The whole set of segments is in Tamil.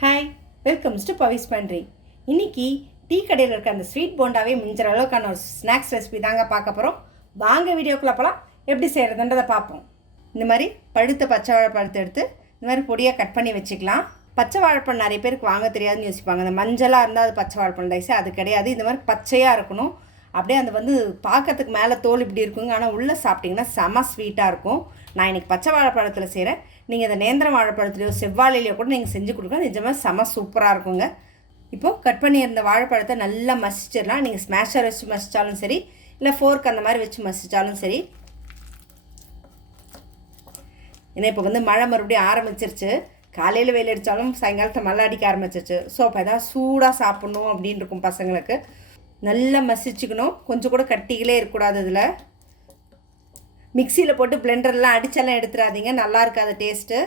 ஹாய் வெல்கம்ஸ் டு பவிஸ் பண்றி இன்னைக்கு டீ கடையில் இருக்க அந்த ஸ்வீட் போண்டாவே மிஞ்சிற அளவுக்கான ஒரு ஸ்நாக்ஸ் ரெசிபி தாங்க பார்க்க போகிறோம் வாங்க வீடியோக்குள்ளே போகலாம் எப்படி செய்கிறதுன்றதை பார்ப்போம். இந்த மாதிரி பழுத்த பச்சை வாழைப்பழத்தை எடுத்து இந்த மாதிரி பொடியாக கட் பண்ணி வச்சுக்கலாம். பச்சை வாழைப்பழம் நிறைய பேருக்கு வாங்க தெரியாதுன்னு யோசிப்பாங்க. அந்த மஞ்சளாக இருந்தால் அது பச்சை வாழைப்பழம் ரைஸ் அது கிடையாது. இந்த மாதிரி பச்சையாக இருக்கணும். அப்படியே அந்த வந்து பார்க்கறதுக்கு மேலே தோல் இப்படி இருக்குங்க. ஆனால் உள்ளே சாப்பிட்டிங்கன்னா செம ஸ்வீட்டாக இருக்கும். நான் இன்னைக்கு பச்சை வாழைப்பழத்தில் செய்கிறேன் நீங்கள் அந்த நேந்திர வாழைப்பழத்துலையோ செவ்வாழையிலையோ கூட நீங்கள் செஞ்சு கொடுங்க நிஜமாக செம சூப்பராக இருக்குங்க. இப்போது கட் பண்ணியிருந்த வாழைப்பழத்தை நல்லா மசிச்சிடலாம். நீங்கள் ஸ்மேஷர் வச்சு மசித்தாலும் சரி இல்லை ஃபோர்க் அந்த மாதிரி வச்சு மசித்தாலும் சரி. ஏன்னா இப்போ வந்து மழை மறுபடியும் ஆரம்பிச்சிருச்சு. காலையில் வெயில் அடித்தாலும் சாயங்காலத்தை மழை அடிக்க ஆரம்பிச்சிருச்சு. ஸோ அப்போ எதாவது சூடாக சாப்பிட்ணும் அப்படின்னு இருக்கும் பசங்களுக்கு. நல்லா மசிச்சுக்கணும். கொஞ்சம் கூட கட்டிகளே இருக்கக்கூடாது இதில். மிக்சியில் போட்டு பிளெண்டர்லாம் அடிச்செல்லாம் எடுத்துடாதீங்க நல்லா இருக்காது டேஸ்ட்டு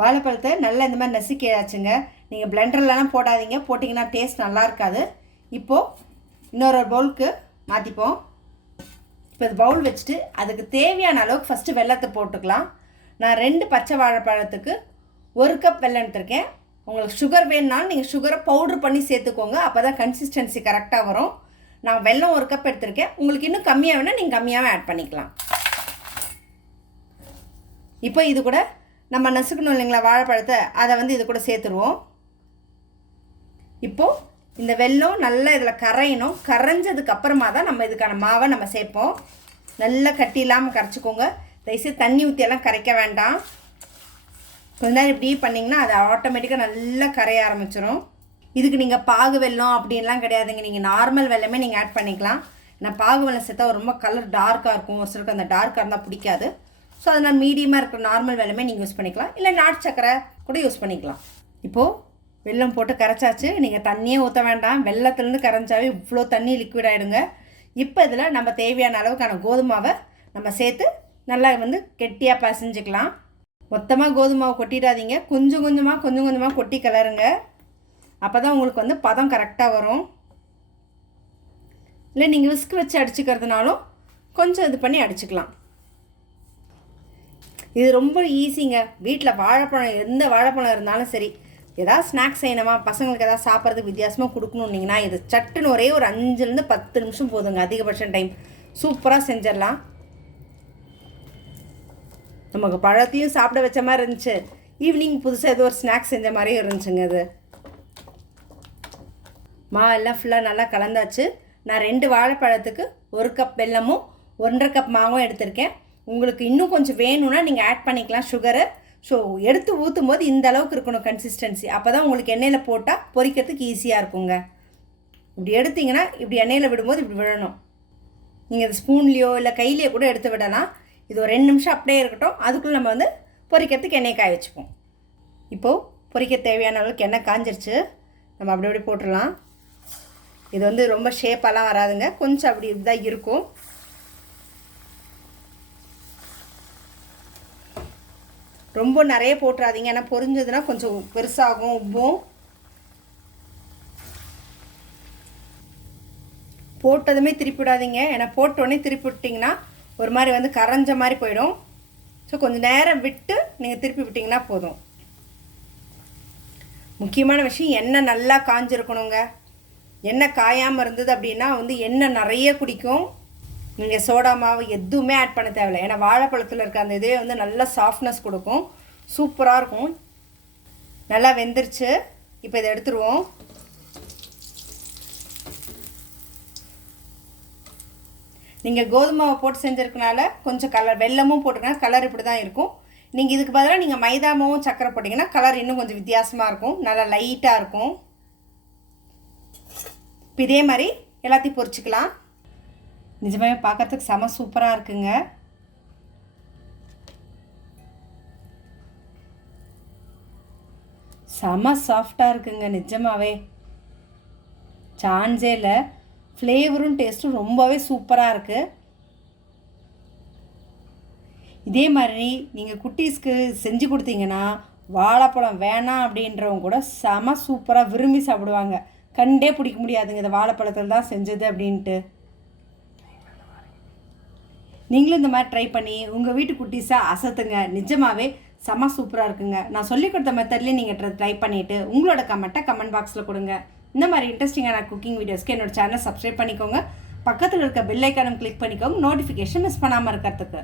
வாழைப்பழத்தை நல்லா இந்த மாதிரி நசுக்கியாச்சுங்க. நீங்கள் பிளெண்டர்லலாம் போடாதீங்க. போட்டிங்கன்னா டேஸ்ட் நல்லா இருக்காது. இப்போது இன்னொரு பவுலுக்கு மாற்றிப்போம் இப்போ இது பவுல் வச்சுட்டு அதுக்கு தேவையான அளவுக்கு ஃபஸ்ட்டு வெள்ளத்தை போட்டுக்கலாம். நான் ரெண்டு பச்சை வாழைப்பழத்துக்கு ஒரு கப் வெல்லம் எடுத்திருக்கேன். உங்களுக்கு சுகர் வேணுனாலும் நீங்கள் சுகரை பவுட்ரு பண்ணி சேர்த்துக்கோங்க. அப்போ தான் கன்சிஸ்டன்சி கரெக்டாக வரும். நான் வெல்லம் ஒரு கப் எடுத்திருக்கேன். உங்களுக்கு இன்னும் கம்மியாக வேணால் நீங்கள் கம்மியாகவே ஆட் பண்ணிக்கலாம். இப்போ இது கூட நம்ம நசுக்கணும் இல்லைங்களா வாழைப்பழத்தை? அதை வந்து இது கூட சேர்த்துருவோம். இப்போது இந்த வெல்லம் நல்லா இதில் கரையணும். கரைஞ்சதுக்கு அப்புறமா தான் நம்ம இதுக்கான மாவை நம்ம சேர்ப்போம். நல்லா கட்டி இல்லாமல் கரைச்சிக்கோங்க. தயவுசெய்து தண்ணி ஊற்றியெல்லாம் கரைக்க வேண்டாம். கொஞ்ச நேரம் இப்படி பண்ணிங்கன்னா அது ஆட்டோமேட்டிக்காக நல்லா கரைய ஆரம்பிச்சிடும் இதுக்கு நீங்கள் பாகு வெல்லம் அப்படின்லாம் கிடையாதுங்க. நீங்கள் நார்மல் வெல்லமே நீங்கள் ஆட் பண்ணிக்கலாம். நான் பாகு வெல்லம் சேர்த்தா ரொம்ப கலர் டார்க்காக இருக்கும். ஒரு சிலருக்கு அந்த டார்க்காக இருந்தால் பிடிக்காது. ஸோ அதனால் மீடியமாக இருக்கிற நார்மல் வெள்ளமே நீங்கள் யூஸ் பண்ணிக்கலாம். இல்லை நாட்டு சக்கரை கூட யூஸ் பண்ணிக்கலாம். இப்போது வெல்லம் போட்டு கரைச்சாச்சு. நீங்கள் தண்ணியே ஊற்ற வேண்டாம். வெள்ளத்துலேருந்து கரைஞ்சாவே இவ்வளோ தண்ணி லிக்விட் ஆகிடுங்க இப்போ இதில் நம்ம தேவையான அளவுக்கான கோதுமாவை நம்ம சேர்த்து நல்லா வந்து கெட்டியாக பசைஞ்சிக்கலாம். மொத்தமாக கோதுமாவை கொட்டிடாதீங்க. கொஞ்சம் கொஞ்சமாக கொஞ்சம் கொஞ்சமாக கொட்டி கலருங்க அப்போ தான் உங்களுக்கு வந்து பதம் கரெக்டாக வரும். இல்லை நீங்கள் விஸ்க் வச்சு அடிச்சுக்கிறதுனாலும் கொஞ்சம் இது பண்ணி அடிச்சுக்கலாம். இது ரொம்ப ஈஸிங்க வீட்டில் வாழைப்பழம் எந்த வாழைப்பழம் இருந்தாலும் சரி ஏதாவது ஸ்நாக்ஸ் செய்யணுமா? பசங்களுக்கு ஏதாவது சாப்பிட்றதுக்கு வித்தியாசமாக கொடுக்கணுன்னிங்கன்னா இது சட்டுன்னு ஒரே ஒரு அஞ்சுலேருந்து பத்து நிமிஷம் போதுங்க அதிகபட்சம் டைம் சூப்பராக செஞ்சிடலாம். நமக்கு பழத்தையும் சாப்பிட வச்ச மாதிரி இருந்துச்சு. ஈவினிங் புதுசாக ஏதோ ஒரு ஸ்நாக்ஸ் செஞ்ச மாதிரியும் இருந்துச்சுங்க அது மா எல்லாம் ஃபுல்லாக நல்லா கலந்தாச்சு. நான் ரெண்டு வாழைப்பழத்துக்கு ஒரு கப் வெல்லமும் ஒன்றரை கப் மாவும் எடுத்திருக்கேன். உங்களுக்கு இன்னும் கொஞ்சம் வேணும்னா நீங்கள் ஆட் பண்ணிக்கலாம் சுகரை ஸோ எடுத்து ஊற்றும் போது இந்த அளவுக்கு இருக்கணும் கன்சிஸ்டன்சி அப்போ தான் உங்களுக்கு எண்ணெயில் போட்டால் பொரிக்கிறதுக்கு ஈஸியாக இருக்குங்க. இப்படி எடுத்தீங்கன்னா இப்படி எண்ணெயில் விடும்போது இப்படி விழணும். நீங்கள் இது ஸ்பூன்லேயோ இல்லை கையிலையோ கூட எடுத்து விடலாம். இது ஒரு ரெண்டு நிமிஷம் அப்படியே இருக்கட்டும். அதுக்குள்ளே நம்ம வந்து பொரிக்கிறதுக்கு எண்ணெய் காய வச்சுப்போம். இப்போது பொரிக்க தேவையான அளவுக்கு எண்ணெய் காஞ்சிருச்சு. நம்ம அப்படி அப்படி போட்டுடலாம். இது வந்து ரொம்ப ஷேப்பெல்லாம் வராதுங்க. கொஞ்சம் அப்படி இதுதான் இருக்கும். ரொம்ப நிறைய போட்டுறாதீங்க. ஏன்னா பொரிஞ்சதுன்னா கொஞ்சம் பெருசாகும் உப்பும். போட்டதுமே திருப்பி விடாதீங்க ஏன்னா போட்டோடனே திருப்பி விட்டிங்கன்னா ஒரு மாதிரி வந்து கரைஞ்ச மாதிரி போயிடும். ஸோ கொஞ்சம் நேரம் விட்டு நீங்கள் திருப்பி விட்டிங்கன்னா போதும். முக்கியமான விஷயம் எண்ணெய் நல்லா காஞ்சிருக்கணுங்க. எண்ணெய் காயாமல் இருந்தது அப்படின்னா வந்து எண்ணெய் நிறைய குடிக்கும். நீங்கள் சோடா மாவு எதுவுமே ஆட் பண்ண தேவையில்லை. ஏன்னா வாழைப்பழத்தில் இருக்க அந்த இதுவே வந்து நல்லா சாஃப்ட்னஸ் கொடுக்கும். சூப்பராக இருக்கும். நல்லா வெந்துருச்சு. இப்போ இதை எடுத்துருவோம். நீங்கள் கோதுமாவை போட்டு செஞ்சுருக்கனால கொஞ்சம் கலர் வெல்லமும் போட்டுருக்கனால கலர் இப்படி தான் இருக்கும். நீங்கள் இதுக்கு பதிலாக நீங்கள் மைதா மாவும் சக்கரை போட்டிங்கன்னா கலர் இன்னும் கொஞ்சம் வித்தியாசமாக இருக்கும். நல்லா லைட்டாக இருக்கும். இப்போ இதே மாதிரி எல்லாத்தையும் பொறிச்சிக்கலாம். நிஜமாவே பார்க்கறதுக்கு செம சூப்பராக இருக்குங்க. செம சாஃப்டாக இருக்குங்க நிஜமாவே. சான்ஸே இல்லை. ஃப்ளேவரும் டேஸ்ட்டும் ரொம்பவே சூப்பராக இருக்குது இதே மாதிரி நீங்கள் குட்டீஸ்க்கு செஞ்சு கொடுத்தீங்கன்னா வாழைப்பழம் வேணாம் அப்படின்றவங்க கூட செம சூப்பராக விரும்பி சாப்பிடுவாங்க. கண்டே பிடிக்க முடியாதுங்க. இந்த வாழைப்பழத்தில் தான் செஞ்சது அப்படின்ட்டு. நீங்களும் இந்த மாதிரி ட்ரை பண்ணி உங்கள் வீட்டு குட்டீஸாக அசத்துங்க. நிஜமாகவே செம சூப்பராக இருக்குங்க. நான் சொல்லி கொடுத்த மெத்தட்லேயே நீங்கள் ட்ரை பண்ணிவிட்டு உங்களோட கமெண்ட்டை கமெண்ட் பாக்ஸில் கொடுங்க. இந்த மாதிரி இன்ட்ரெஸ்டிங்கான குக்கிங் வீடியோஸ்க்கு என்னோட சேனலை சப்ஸ்கிரைப் பண்ணிக்கோங்க. பக்கத்தில் இருக்க பெல்லைக்கானும் கிளிக் பண்ணிக்கோங்க. நோட்டிஃபிகேஷன் மிஸ் பண்ணாமல் இருக்கிறதுக்கு.